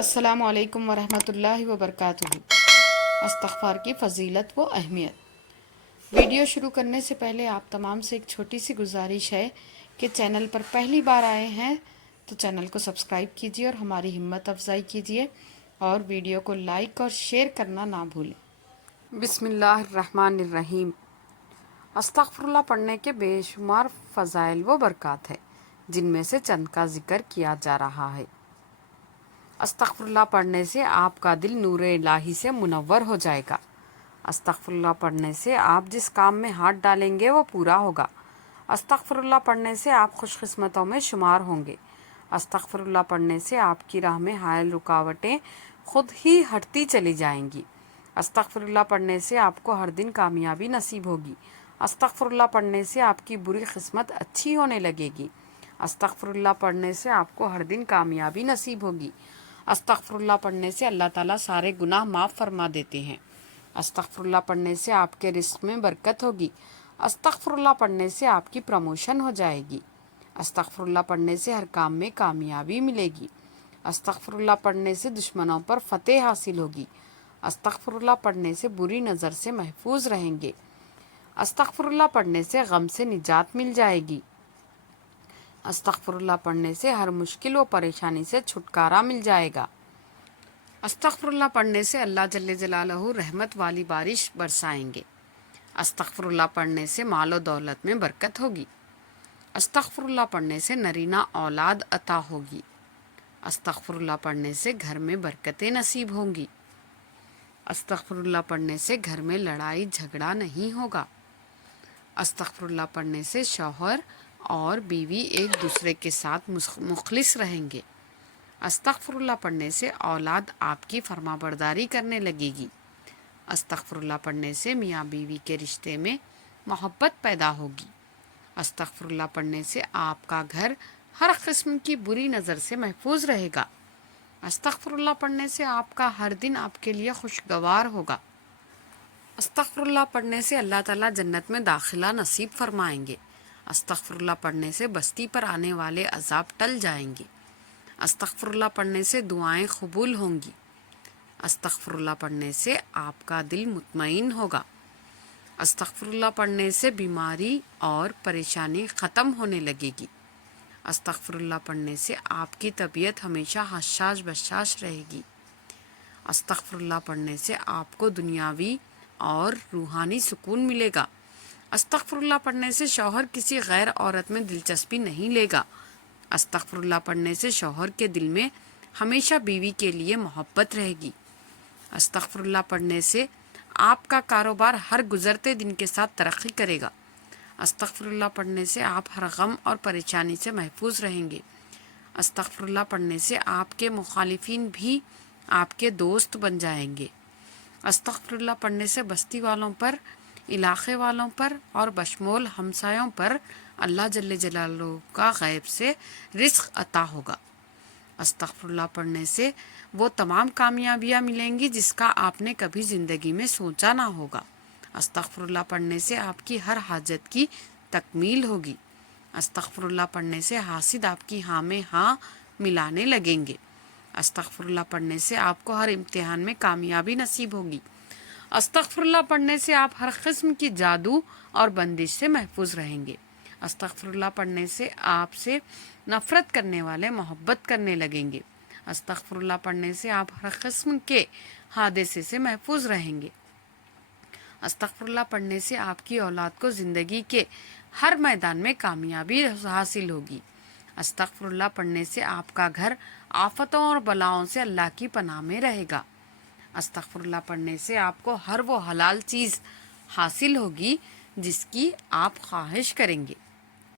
السلام علیکم ورحمۃ اللہ وبرکاتہ۔ استغفار کی فضیلت و اہمیت۔ ویڈیو شروع کرنے سے پہلے آپ تمام سے ایک چھوٹی سی گزارش ہے کہ چینل پر پہلی بار آئے ہیں تو چینل کو سبسکرائب کیجیے اور ہماری ہمت افزائی کیجیے اور ویڈیو کو لائک اور شیئر کرنا نہ بھولیں۔ بسم اللہ الرحمن الرحیم۔ استغفر اللہ پڑھنے کے بے شمار فضائل و برکات ہیں، جن میں سے چند کا ذکر کیا جا رہا ہے۔ استغفر اللہ پڑھنے سے آپ کا دل نور الہی سے منور ہو جائے گا۔ استغفر اللہ پڑھنے سے آپ جس کام میں ہاتھ ڈالیں گے وہ پورا ہوگا۔ استغفر اللہ پڑھنے سے آپ خوش قسمتوں میں شمار ہوں گے۔ استغفر اللہ پڑھنے سے آپ کی راہ میں حائل رکاوٹیں خود ہی ہٹتی چلی جائیں گی۔ استغفر اللہ پڑھنے سے آپ کو ہر دن کامیابی نصیب ہوگی۔ استغفر اللہ پڑھنے سے آپ کی بری قسمت اچھی ہونے لگے گی۔ استغفر اللہ پڑھنے سے آپ کو ہر دن کامیابی نصیب ہوگی۔ استغفر اللہ پڑھنے سے اللہ تعالیٰ سارے گناہ معاف فرما دیتے ہیں۔ استغفر اللہ پڑھنے سے آپ کے رزق میں برکت ہوگی۔ استغفر اللہ پڑھنے سے آپ کی پروموشن ہو جائے گی۔ استغفر اللہ پڑھنے سے ہر کام میں کامیابی ملے گی۔ استغفر اللہ پڑھنے سے دشمنوں پر فتح حاصل ہوگی۔ استغفر اللہ پڑھنے سے بری نظر سے محفوظ رہیں گے۔ استغفر اللہ پڑھنے سے غم سے نجات مل جائے گی۔ استغفر اللہ پڑھنے سے ہر مشکل و پریشانی سے چھٹکارا مل جائے گا۔ استغفر اللہ پڑھنے سے اللہ جل جلالہ رحمت والی بارش برسائیں گے۔ استغفر اللہ پڑھنے سے مال و دولت میں برکت ہوگی۔ استغفر اللہ پڑھنے سے نرینہ اولاد عطا ہوگی۔ استغفر اللہ پڑھنے سے گھر میں برکتیں نصیب ہوں گی۔ استغفر اللہ پڑھنے سے گھر میں لڑائی جھگڑا نہیں ہوگا۔ استغفر اللہ پڑھنے سے شوہر اور بیوی ایک دوسرے کے ساتھ مخلص رہیں گے۔ استغفر اللہ پڑھنے سے اولاد آپ کی فرما برداری کرنے لگے گی۔ استغفر اللہ پڑھنے سے میاں بیوی کے رشتے میں محبت پیدا ہوگی۔ استغفر اللہ پڑھنے سے آپ کا گھر ہر قسم کی بری نظر سے محفوظ رہے گا۔ استغفر اللہ پڑھنے سے آپ کا ہر دن آپ کے لیے خوشگوار ہوگا۔ استغفر اللہ پڑھنے سے اللہ تعالیٰ جنت میں داخلہ نصیب فرمائیں گے۔ استغفر اللہ پڑھنے سے بستی پر آنے والے عذاب ٹل جائیں گے۔ استغفر اللہ پڑھنے سے دعائیں قبول ہوں گی۔ استغفر اللہ پڑھنے سے آپ کا دل مطمئن ہوگا۔ استغفر اللہ پڑھنے سے بیماری اور پریشانی ختم ہونے لگے گی۔ استغفر اللہ پڑھنے سے آپ کی طبیعت ہمیشہ حشاش بشاش رہے گی۔ استغفر اللہ پڑھنے سے آپ کو دنیاوی اور روحانی سکون ملے گا۔ استغفر اللہ پڑھنے سے شوہر کسی غیر عورت میں دلچسپی نہیں لے گا۔ استغفر اللہ پڑھنے سے شوہر کے دل میں ہمیشہ بیوی کے لیے محبت رہے گی۔ استغفر اللہ پڑھنے سے آپ کا کاروبار ہر گزرتے دن کے ساتھ ترقی کرے گا۔ استغفر اللہ پڑھنے سے آپ ہر غم اور پریشانی سے محفوظ رہیں گے۔ استغفر اللہ پڑھنے سے آپ کے مخالفین بھی آپ کے دوست بن جائیں گے۔ استغفر اللہ پڑھنے سے بستی والوں پر، علاقے والوں پر اور بشمول ہمسایوں پر اللہ جل جلالہ کا غیب سے رزق عطا ہوگا۔ استغفر اللہ پڑھنے سے وہ تمام کامیابیاں ملیں گی جس کا آپ نے کبھی زندگی میں سوچا نہ ہوگا۔ استغفر اللہ پڑھنے سے آپ کی ہر حاجت کی تکمیل ہوگی۔ استغفر اللہ پڑھنے سے حاسد آپ کی ہاں میں ہاں ملانے لگیں گے۔ استغفر اللہ پڑھنے سے آپ کو ہر امتحان میں کامیابی نصیب ہوگی۔ استغفر اللہ پڑھنے سے آپ ہر قسم کی جادو اور بندش سے محفوظ رہیں گے۔ استغفر اللہ پڑھنے سے آپ سے نفرت کرنے والے محبت کرنے لگیں گے۔ استغفر اللہ پڑھنے سے آپ ہر قسم کے حادثے سے محفوظ رہیں گے۔ استغفر اللہ پڑھنے سے آپ کی اولاد کو زندگی کے ہر میدان میں کامیابی حاصل ہوگی۔ استغفر اللہ پڑھنے سے آپ کا گھر آفتوں اور بلاؤں سے اللہ کی پناہ میں رہے گا۔ استغفر اللہ پڑھنے سے آپ کو ہر وہ حلال چیز حاصل ہوگی جس کی آپ خواہش کریں گے۔